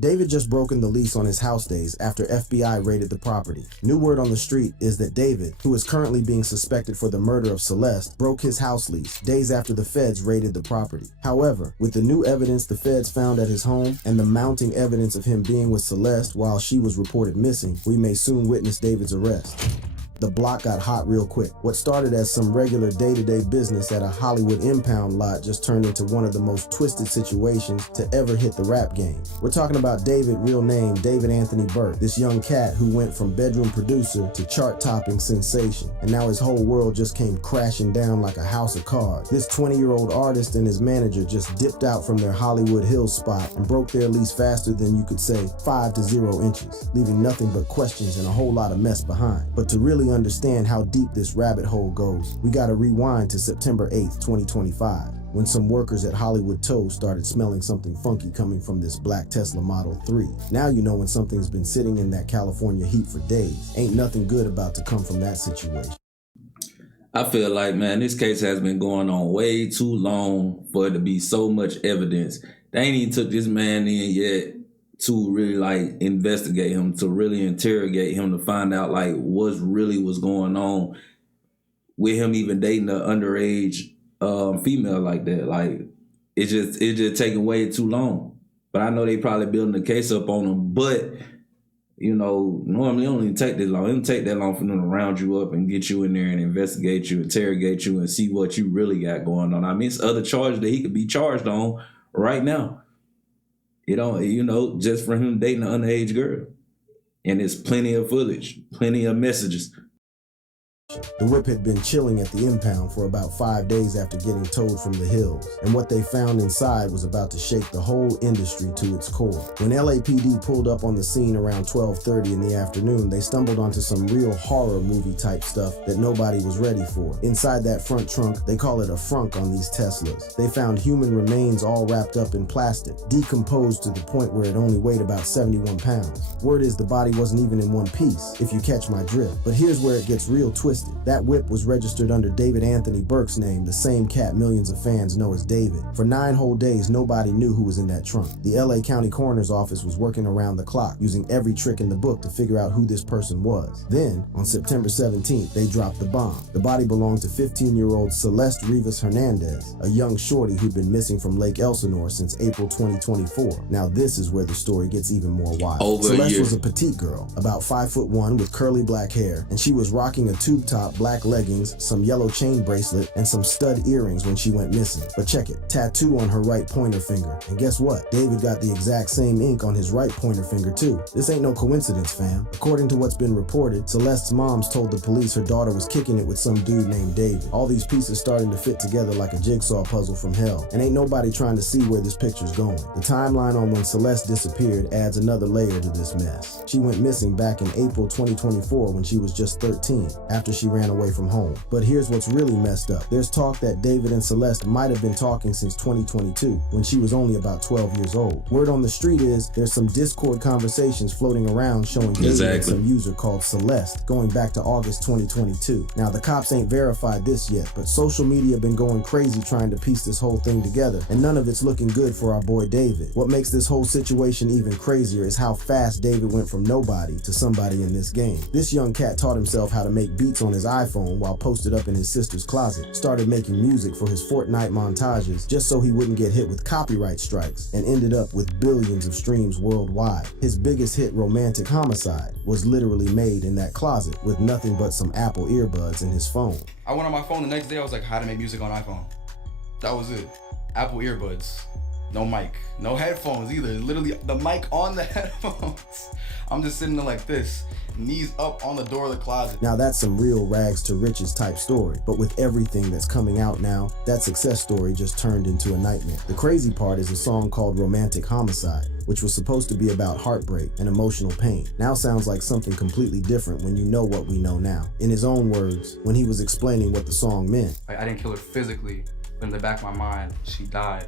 David just broken the lease on his house days after FBI raided the property. New word on the street is that David, who is currently being suspected for the murder of Celeste, broke his house lease days after the feds raided the property. However, with the new evidence the feds found at his home and the mounting evidence of him being with Celeste while she was reported missing, we may soon witness David's arrest. The block got hot real quick. What started as some regular day-to-day business at a Hollywood impound lot just turned into one of the most twisted situations to ever hit the rap game. We're talking about David, real name David Anthony Burke, this young cat who went from bedroom producer to chart-topping sensation, and now his whole world just came crashing down like a house of cards. This 20-year-old artist and his manager just dipped out from their Hollywood Hills spot and broke their lease faster than you could say 5 to 0 inches, leaving nothing but questions and a whole lot of mess behind. But to really understand how deep this rabbit hole goes, we gotta rewind to September 8th, 2025, when some workers at Hollywood Tow started smelling something funky coming from this black Tesla Model 3. Now you know when something's been sitting in that California heat for days. Ain't nothing good about to come from that situation. I feel like, man, this case has been going on way too long for it to be so much evidence. They ain't even took this man in yet to really like investigate him, to really interrogate him, to find out like what really was going on with him even dating an underage female like that. Like it just taking way too long. But I know they probably building the case up on him. But you know, normally it don't even take this long. It don't take that long for them to round you up and get you in there and investigate you, interrogate you, and see what you really got going on. I mean, it's other charges that he could be charged on right now. You know, just for him dating an underage girl. And it's plenty of footage, plenty of messages. The whip had been chilling at the impound for about 5 days after getting towed from the hills, and what they found inside was about to shake the whole industry to its core. When LAPD pulled up on the scene around 12:30 in the afternoon, they stumbled onto some real horror movie type stuff that nobody was ready for. Inside that front trunk, they call it a frunk on these Teslas, they found human remains all wrapped up in plastic, decomposed to the point where it only weighed about 71 pounds. Word is the body wasn't even in one piece, if you catch my drift. But here's where it gets real twisted. That whip was registered under David Anthony Burke's name, the same cat millions of fans know as David. For 9 whole days, nobody knew who was in that trunk. The LA County Coroner's Office was working around the clock, using every trick in the book to figure out who this person was. Then, on September 17th, they dropped the bomb. The body belonged to 15-year-old Celeste Rivas Hernandez, a young shorty who'd been missing from Lake Elsinore since April 2024. Now this is where the story gets even more wild. Celeste was a petite girl, about 5'1" with curly black hair, and she was rocking a tube top, black leggings, some yellow chain bracelet, and some stud earrings when she went missing. But check it, tattoo on her right pointer finger. And guess what? David got the exact same ink on his right pointer finger too. This ain't no coincidence, fam. According to what's been reported, Celeste's moms told the police her daughter was kicking it with some dude named David. All these pieces starting to fit together like a jigsaw puzzle from hell. And ain't nobody trying to see where this picture's going. The timeline on when Celeste disappeared adds another layer to this mess. She went missing back in April 2024 when she was just 13, after she ran away from home. But here's what's really messed up. There's talk that David and Celeste might have been talking since 2022, when she was only about 12 years old. Word on the street is there's some Discord conversations floating around showing David and some user called Celeste going back to August 2022. Now the cops ain't verified this yet, but social media been going crazy trying to piece this whole thing together, and none of it's looking good for our boy David. What makes this whole situation even crazier is how fast David went from nobody to somebody in this game. This young cat taught himself how to make beats on his iPhone while posted up in his sister's closet, started making music for his Fortnite montages just so he wouldn't get hit with copyright strikes, and ended up with billions of streams worldwide. His biggest hit, Romantic Homicide, was literally made in that closet with nothing but some Apple earbuds in his phone. I went on my phone the next day, I was like, how to make music on iPhone. That was it. Apple earbuds. No mic, no headphones either. Literally the mic on the headphones. I'm just sitting there like this, knees up on the door of the closet. Now that's some real rags to riches type story, but with everything that's coming out now, that success story just turned into a nightmare. The crazy part is a song called Romantic Homicide, which was supposed to be about heartbreak and emotional pain. Now sounds like something completely different when you know what we know now. In his own words, when he was explaining what the song meant. I didn't kill her physically, but in the back of my mind, she died.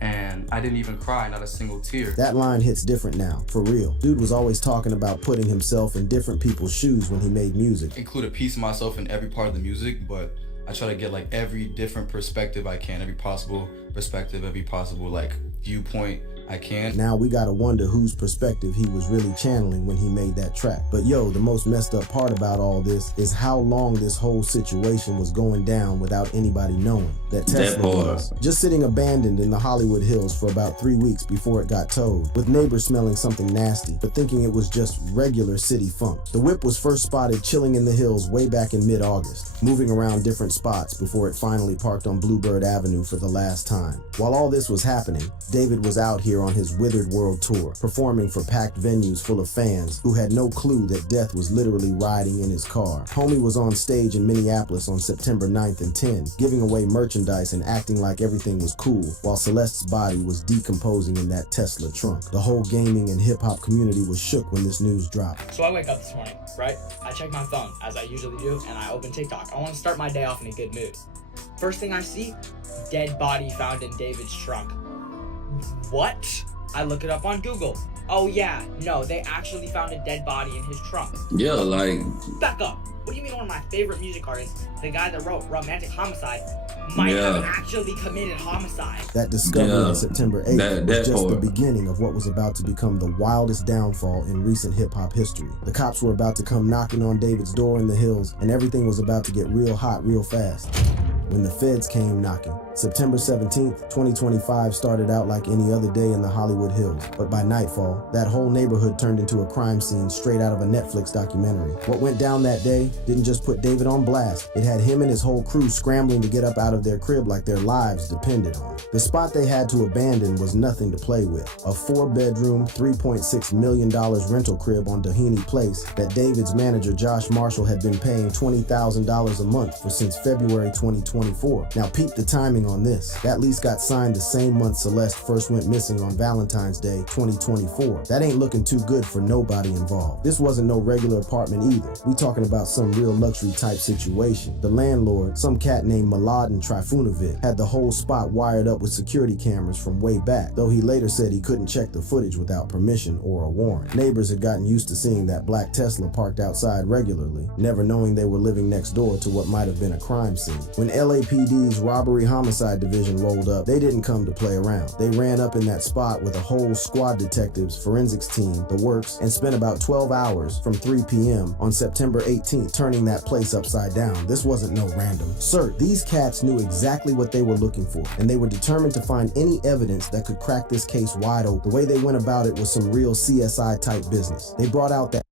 And I didn't even cry, not a single tear. That line hits different now, for real. Dude was always talking about putting himself in different people's shoes when he made music. Include a piece of myself in every part of the music, but I try to get like every different perspective I can, every possible perspective, every possible like viewpoint I can't. Now we gotta wonder whose perspective he was really channeling when he made that track. But yo, the most messed up part about all this is how long this whole situation was going down without anybody knowing that Tesla was just sitting abandoned in the Hollywood Hills for about 3 weeks before it got towed, with neighbors smelling something nasty, but thinking it was just regular city funk. The whip was first spotted chilling in the hills way back in mid-August, moving around different spots before it finally parked on Bluebird Avenue for the last time. While all this was happening, David was out here on his Withered World Tour, performing for packed venues full of fans who had no clue that death was literally riding in his car. Homie was on stage in Minneapolis on September 9th and 10, giving away merchandise and acting like everything was cool, while Celeste's body was decomposing in that Tesla trunk. The whole gaming and hip-hop community was shook when this news dropped. So I wake up this morning, right? I check my phone, as I usually do, and I open TikTok. I want to start my day off in a good mood. First thing I see, dead body found in David's trunk. What? I look it up on Google. Oh yeah, no, they actually found a dead body in his trunk. Yeah, like... Back up. What do you mean one of my favorite music artists, the guy that wrote Romantic Homicide, might have actually committed homicide? That discovery on September 8th was just the beginning of what was about to become the wildest downfall in recent hip-hop history. The cops were about to come knocking on David's door in the hills, and everything was about to get real hot real fast. When the feds came knocking, September 17th, 2025 started out like any other day in the Hollywood Hills, but by nightfall, that whole neighborhood turned into a crime scene straight out of a Netflix documentary. What went down that day didn't just put David on blast, it had him and his whole crew scrambling to get up out of their crib like their lives depended on it. The spot they had to abandon was nothing to play with, a 4-bedroom, $3.6 million rental crib on Doheny Place that David's manager Josh Marshall had been paying $20,000 a month for since February 2024. Now peep the timing on this. That lease got signed the same month Celeste first went missing on Valentine's Day 2024. That ain't looking too good for nobody involved. This wasn't no regular apartment either. We talking about some real luxury type situation. The landlord, some cat named Mladen Trifunovic, had the whole spot wired up with security cameras from way back, though he later said he couldn't check the footage without permission or a warrant. Neighbors had gotten used to seeing that black Tesla parked outside regularly, never knowing they were living next door to what might have been a crime scene. When LAPD's robbery homicide division rolled up, they didn't come to play around. They ran up in that spot with a whole squad detectives, forensics team, the works, and spent about 12 hours from 3 p.m. on September 18th turning that place upside down. This wasn't no random search. These cats knew exactly what they were looking for, and they were determined to find any evidence that could crack this case wide open. The way they went about it was some real CSI type business. They brought out that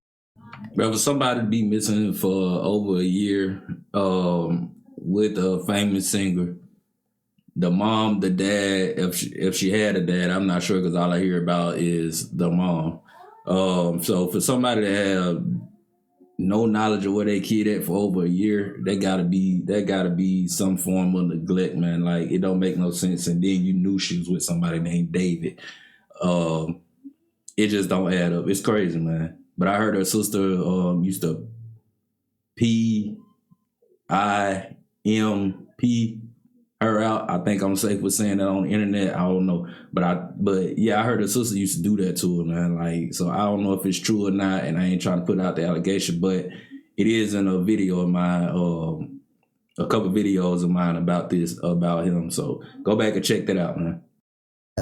Bro, for somebody to be missing for over a year, with a famous singer, the mom, the dad, if she had a dad, I'm not sure because all I hear about is the mom. So for somebody to have no knowledge of where their kid at for over a year, that gotta be some form of neglect, man. Like, it don't make no sense. And then you knew she was with somebody named David. It just don't add up. It's crazy, man. But I heard her sister used to PIMP her out. I think I'm safe with saying that on the internet. I don't know. But yeah, I heard her sister used to do that to her, man. Like, so I don't know if it's true or not, and I ain't trying to put out the allegation, but it is in a video of mine, a couple videos of mine about him. So go back and check that out, man.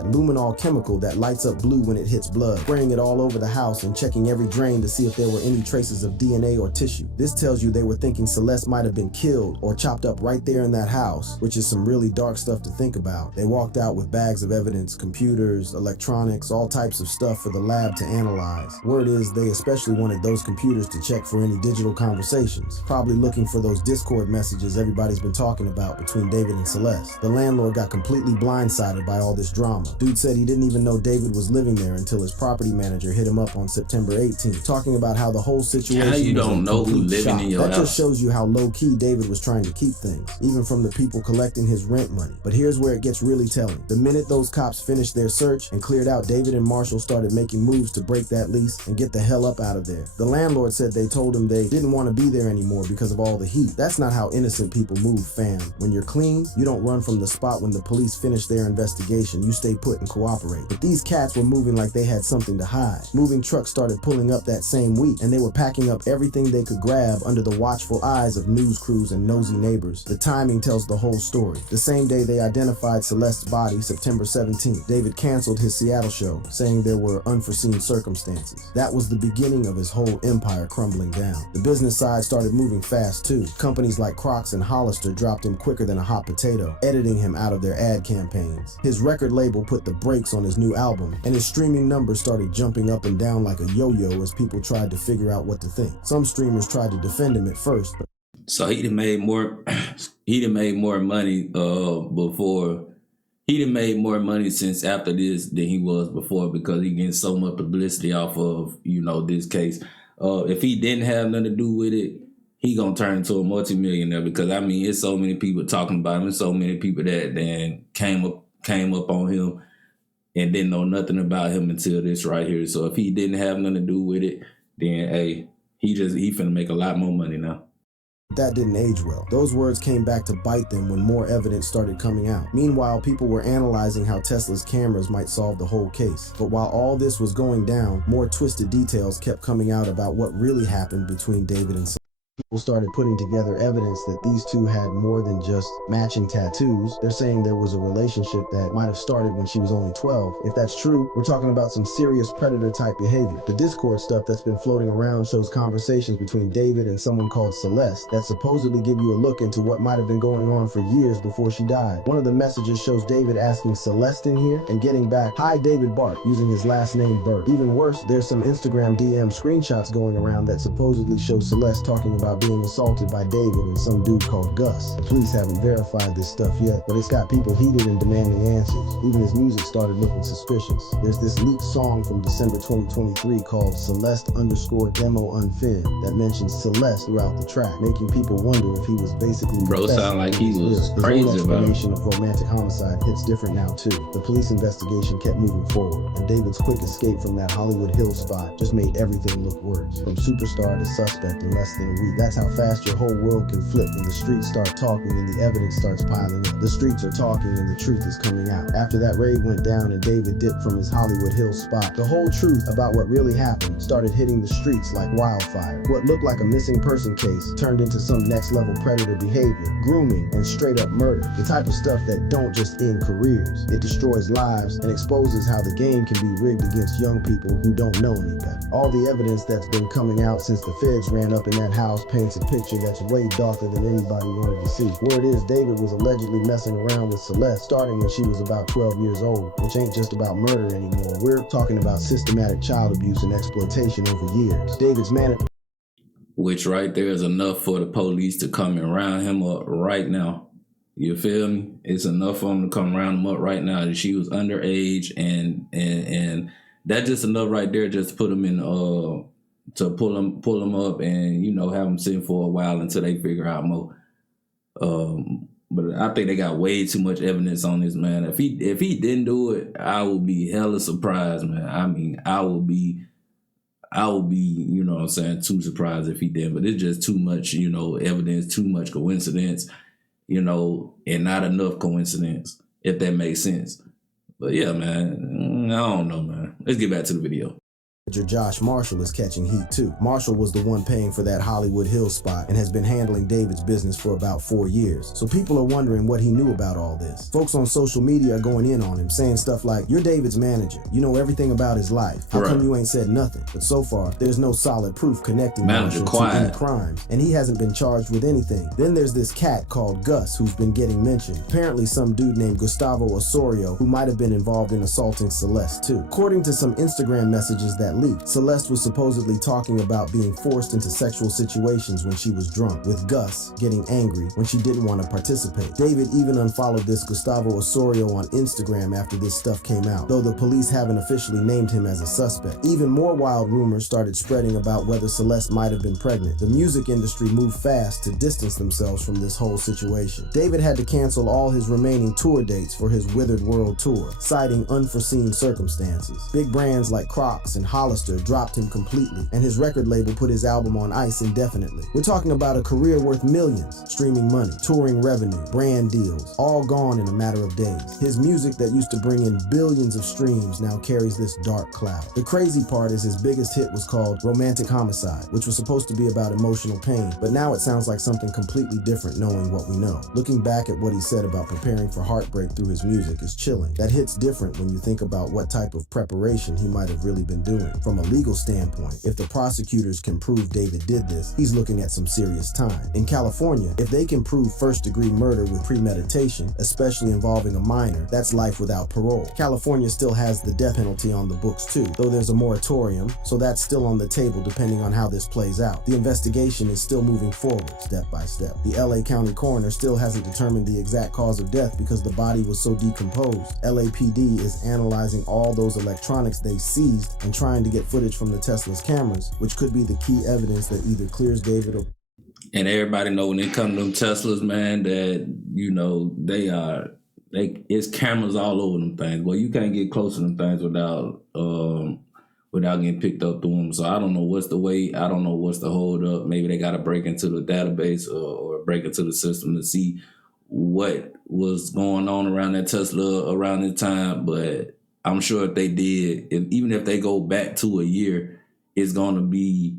luminol chemical that lights up blue when it hits blood, spraying it all over the house and checking every drain to see if there were any traces of DNA or tissue. This tells you they were thinking Celeste might have been killed or chopped up right there in that house, which is some really dark stuff to think about. They walked out with bags of evidence, computers, electronics, all types of stuff for the lab to analyze. Word is they especially wanted those computers to check for any digital conversations, probably looking for those Discord messages everybody's been talking about between David and Celeste. The landlord got completely blindsided by all this drama. Dude said he didn't even know David was living there until his property manager hit him up on September 18th, talking about how the whole situation you don't know who living in your house. That just shows you how low-key David was trying to keep things, even from the people collecting his rent money. But here's where it gets really telling. The minute those cops finished their search and cleared out, David and Marshall started making moves to break that lease and get the hell up out of there. The landlord said they told him they didn't want to be there anymore because of all the heat. That's not how innocent people move, fam. When you're clean, you don't run from the spot when the police finish their investigation. You stay put and cooperate. But these cats were moving like they had something to hide. Moving trucks started pulling up that same week, and they were packing up everything they could grab under the watchful eyes of news crews and nosy neighbors. The timing tells the whole story. The same day they identified Celeste's body, September 17th, David canceled his Seattle show, saying there were unforeseen circumstances. That was the beginning of his whole empire crumbling down. The business side started moving fast too. Companies like Crocs and Hollister dropped him quicker than a hot potato, editing him out of their ad campaigns. His record label put the brakes on his new album, and his streaming numbers started jumping up and down like a yo-yo as people tried to figure out what to think. Some streamers tried to defend him at first, but So he done made more. He done made more money before. He done made more money since after this than he was before, because he getting so much publicity off of this case. If he didn't have nothing to do with it, he gonna turn into a multimillionaire, because I mean, it's so many people talking about him, and so many people that then came up on him and didn't know nothing about him until this right here. So if he didn't have nothing to do with it, then hey, he finna make a lot more money now. that didn't age well. Those words came back to bite them when more evidence started coming out. Meanwhile, people were analyzing how Tesla's cameras might solve the whole case. But while all this was going down, more twisted details kept coming out about what really happened between David and Celeste. People started putting together evidence that these two had more than just matching tattoos. They're saying there was a relationship that might have started when she was only 12. If that's true, we're talking about some serious predator type behavior. The Discord stuff that's been floating around shows conversations between David and someone called Celeste that supposedly give you a look into what might have been going on for years before she died. One of the messages shows David asking Celeste in here and getting back, "Hi David Bart," using his last name Burt. Even worse, there's some Instagram DM screenshots going around that supposedly show Celeste talking about being assaulted by David and some dude called Gus. The police haven't verified this stuff yet, but it's got people heated and demanding answers. Even his music started looking suspicious. There's this leaked song from December 2023 called Celeste_Demo Unfin that mentions Celeste throughout the track, making people wonder if he was basically Bro, sound like he was crazy his whole about it. explanation of romantic homicide hits different now too. The police investigation kept moving forward, and David's quick escape from that Hollywood Hills spot just made everything look worse. From superstar to suspect in less than a week. That's how fast your whole world can flip when the streets start talking and the evidence starts piling up. The streets are talking and the truth is coming out. After that raid went down and David dipped from his Hollywood Hills spot, the whole truth about what really happened started hitting the streets like wildfire. What looked like a missing person case turned into some next level predator behavior, grooming, and straight up murder. The type of stuff that don't just end careers. It destroys lives and exposes how the game can be rigged against young people who don't know any better. All the evidence that's been coming out since the feds ran up in that house paints a picture that's way darker than anybody wanted to see. Word is David was allegedly messing around with Celeste starting when she was about 12 years old, which ain't just about murder anymore. We're talking about systematic child abuse and exploitation over years. David's Which right there is enough for the police to come and round him up right now. You feel me? It's enough for them to come round him up right now. She was underage, and that's just enough right there just to put him in to pull them up and have them sitting for a while until they figure out more. But I think they got way too much evidence on this man. If he didn't do it, I would be hella surprised, man. I mean, I would be, too surprised if he did. But it's just too much, evidence, too much coincidence, and not enough coincidence, if that makes sense. But yeah, man, I don't know, man. Let's get back to the video. Josh Marshall is catching heat too. Marshall was the one paying for that Hollywood Hills spot and has been handling David's business for about 4 years. So people are wondering what he knew about all this. Folks on social media are going in on him, saying stuff like, "You're David's manager. You know everything about his life. How come you ain't said nothing?" But so far, there's no solid proof connecting Marshall to any crimes, and he hasn't been charged with anything. Then there's this cat called Gus who's been getting mentioned. Apparently some dude named Gustavo Osorio who might have been involved in assaulting Celeste too. According to some Instagram messages that leaked, Celeste was supposedly talking about being forced into sexual situations when she was drunk, with Gus getting angry when she didn't want to participate. David even unfollowed this Gustavo Osorio on Instagram after this stuff came out, though the police haven't officially named him as a suspect. Even more wild rumors started spreading about whether Celeste might have been pregnant. The music industry moved fast to distance themselves from this whole situation. David had to cancel all his remaining tour dates for his Withered World tour, citing unforeseen circumstances. Big brands like Crocs and Hollister Hollister dropped him completely, and his record label put his album on ice indefinitely. We're talking about a career worth millions, streaming money, touring revenue, brand deals, all gone in a matter of days. His music that used to bring in billions of streams now carries this dark cloud. The crazy part is his biggest hit was called Romantic Homicide, which was supposed to be about emotional pain, but now it sounds like something completely different knowing what we know. Looking back at what he said about preparing for heartbreak through his music is chilling. That hits different when you think about what type of preparation he might have really been doing. From a legal standpoint, if the prosecutors can prove David did this, he's looking at some serious time. In California, if they can prove first-degree murder with premeditation, especially involving a minor, that's life without parole. California still has the death penalty on the books too, though there's a moratorium, so that's still on the table depending on how this plays out. The investigation is still moving forward, step by step. The LA County coroner still hasn't determined the exact cause of death because the body was so decomposed. LAPD is analyzing all those electronics they seized and trying to get footage from the Tesla's cameras, which could be the key evidence that either clears David or... And everybody know when it comes to them Teslas, man, that, you know, it's cameras all over them things. Well, you can't get close to them things without getting picked up through them. So I don't know what's the wait. I don't know what's the hold up. Maybe they got to break into the database or break into the system to see what was going on around that Tesla around this time. But I'm sure if they did, even if they go back to a year, it's going to be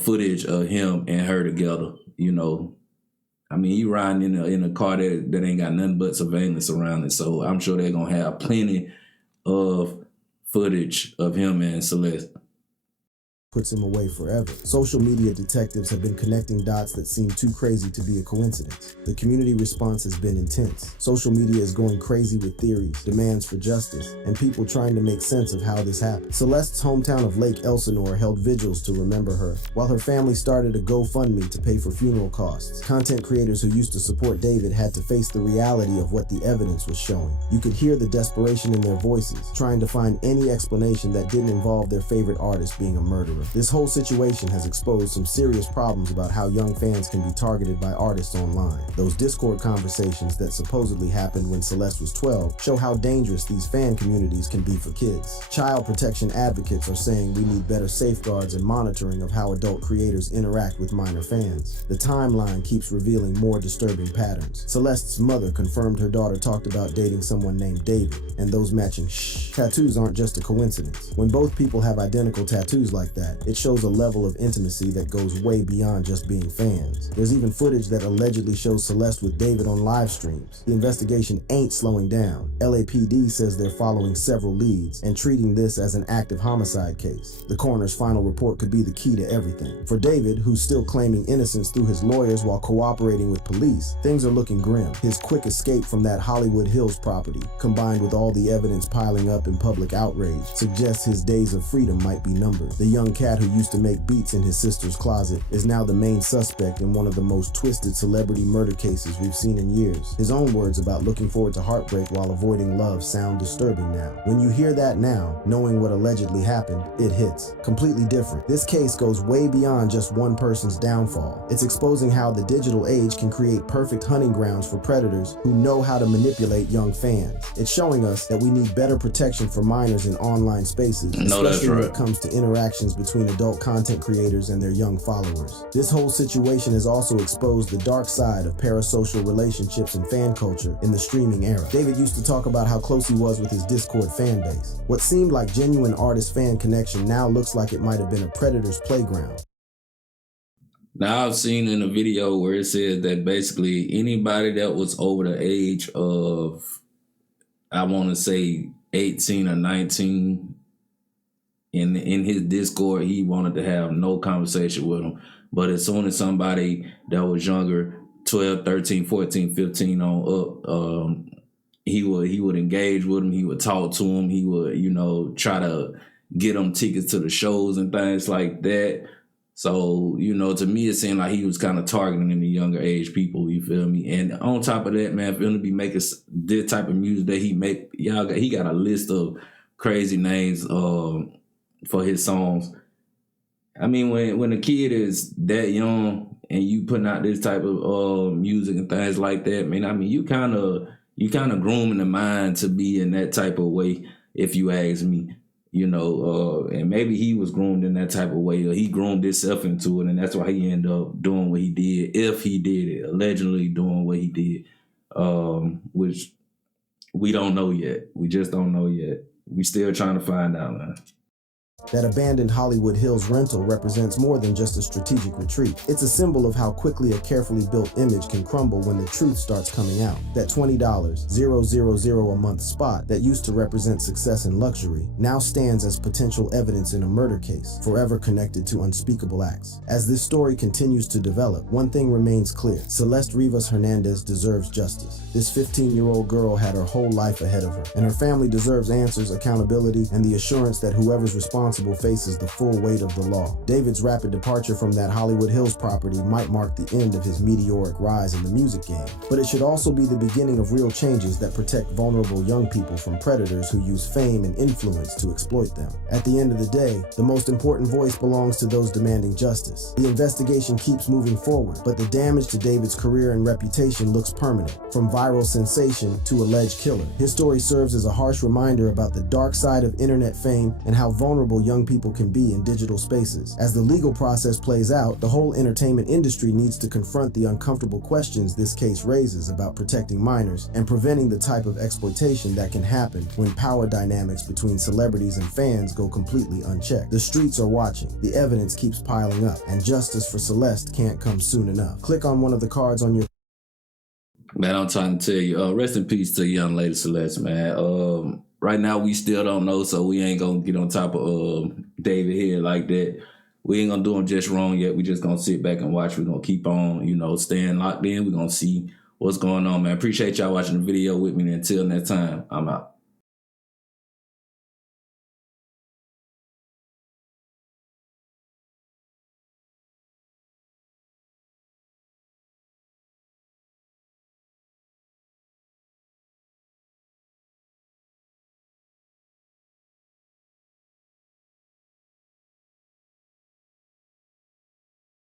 footage of him and her together. You know, I mean, you riding in a car that ain't got nothing but surveillance around it. So I'm sure they're going to have plenty of footage of him and Celeste. Puts him away forever. Social media detectives have been connecting dots that seem too crazy to be a coincidence. The community response has been intense. Social media is going crazy with theories, demands for justice, and people trying to make sense of how this happened. Celeste's hometown of Lake Elsinore held vigils to remember her, while her family started a GoFundMe to pay for funeral costs. Content creators who used to support David had to face the reality of what the evidence was showing. You could hear the desperation in their voices, trying to find any explanation that didn't involve their favorite artist being a murderer. This whole situation has exposed some serious problems about how young fans can be targeted by artists online. Those Discord conversations that supposedly happened when Celeste was 12 show how dangerous these fan communities can be for kids. Child protection advocates are saying we need better safeguards and monitoring of how adult creators interact with minor fans. The timeline keeps revealing more disturbing patterns. Celeste's mother confirmed her daughter talked about dating someone named David, and those matching tattoos aren't just a coincidence. When both people have identical tattoos like that, it shows a level of intimacy that goes way beyond just being fans. There's even footage that allegedly shows Celeste with David on live streams. The investigation ain't slowing down. LAPD says they're following several leads and treating this as an active homicide case. The coroner's final report could be the key to everything. For David, who's still claiming innocence through his lawyers while cooperating with police, things are looking grim. His quick escape from that Hollywood Hills property, combined with all the evidence piling up in public outrage, suggests his days of freedom might be numbered. The young cat who used to make beats in his sister's closet is now the main suspect in one of the most twisted celebrity murder cases we've seen in years. His own words about looking forward to heartbreak while avoiding love sound disturbing now. When you hear that now, knowing what allegedly happened, it hits. Completely different. This case goes way beyond just one person's downfall. It's exposing how the digital age can create perfect hunting grounds for predators who know how to manipulate young fans. It's showing us that we need better protection for minors in online spaces, especially when it comes to interactions between adult content creators and their young followers. This whole situation has also exposed the dark side of parasocial relationships and fan culture in the streaming era. David used to talk about how close he was with his Discord fan base. What seemed like genuine artist-fan connection now looks like it might have been a predator's playground. Now, I've seen in a video where it says that basically anybody that was over the age of, I want to say 18 or 19, in his Discord, he wanted to have no conversation with him. But as soon as somebody that was younger, 12, 13, 14, 15 on up, he would engage with him. He would talk to him. He would, try to get him tickets to the shows and things like that. So, to me, it seemed like he was kind of targeting the younger age people, you feel me? And on top of that, man, for him to be making this type of music that he make, he got a list of crazy names for his songs. I mean, when a kid is that young and you putting out this type of music and things like that, man, I mean, you kind of grooming the mind to be in that type of way, if you ask me. And maybe he was groomed in that type of way, or he groomed himself into it, and that's why he ended up doing what he did, if he did it, allegedly doing what he did, which we don't know yet. We just don't know yet. We still trying to find out, man. That abandoned Hollywood Hills rental represents more than just a strategic retreat. It's a symbol of how quickly a carefully built image can crumble when the truth starts coming out. That $20,000 a month spot that used to represent success and luxury now stands as potential evidence in a murder case, forever connected to unspeakable acts. As this story continues to develop, one thing remains clear. Celeste Rivas Hernandez deserves justice. This 15-year-old girl had her whole life ahead of her, and her family deserves answers, accountability, and the assurance that whoever's responsible faces the full weight of the law. David's rapid departure from that Hollywood Hills property might mark the end of his meteoric rise in the music game, but it should also be the beginning of real changes that protect vulnerable young people from predators who use fame and influence to exploit them. At the end of the day, the most important voice belongs to those demanding justice. The investigation keeps moving forward, but the damage to David's career and reputation looks permanent, from viral sensation to alleged killer. His story serves as a harsh reminder about the dark side of internet fame and how vulnerable young people can be in digital spaces. As the legal process plays out, the whole entertainment industry needs to confront the uncomfortable questions this case raises about protecting minors and preventing the type of exploitation that can happen when power dynamics between celebrities and fans go completely unchecked. The streets are watching, the evidence keeps piling up, and justice for Celeste can't come soon enough. Click on one of the cards on your... Man, I'm trying to tell you, rest in peace to young lady Celeste, man. Right now, we still don't know, so we ain't going to get on top of David here like that. We ain't going to do him just wrong yet. We just going to sit back and watch. We're going to keep on, staying locked in. We're going to see what's going on, man. Appreciate y'all watching the video with me. And until next time, I'm out.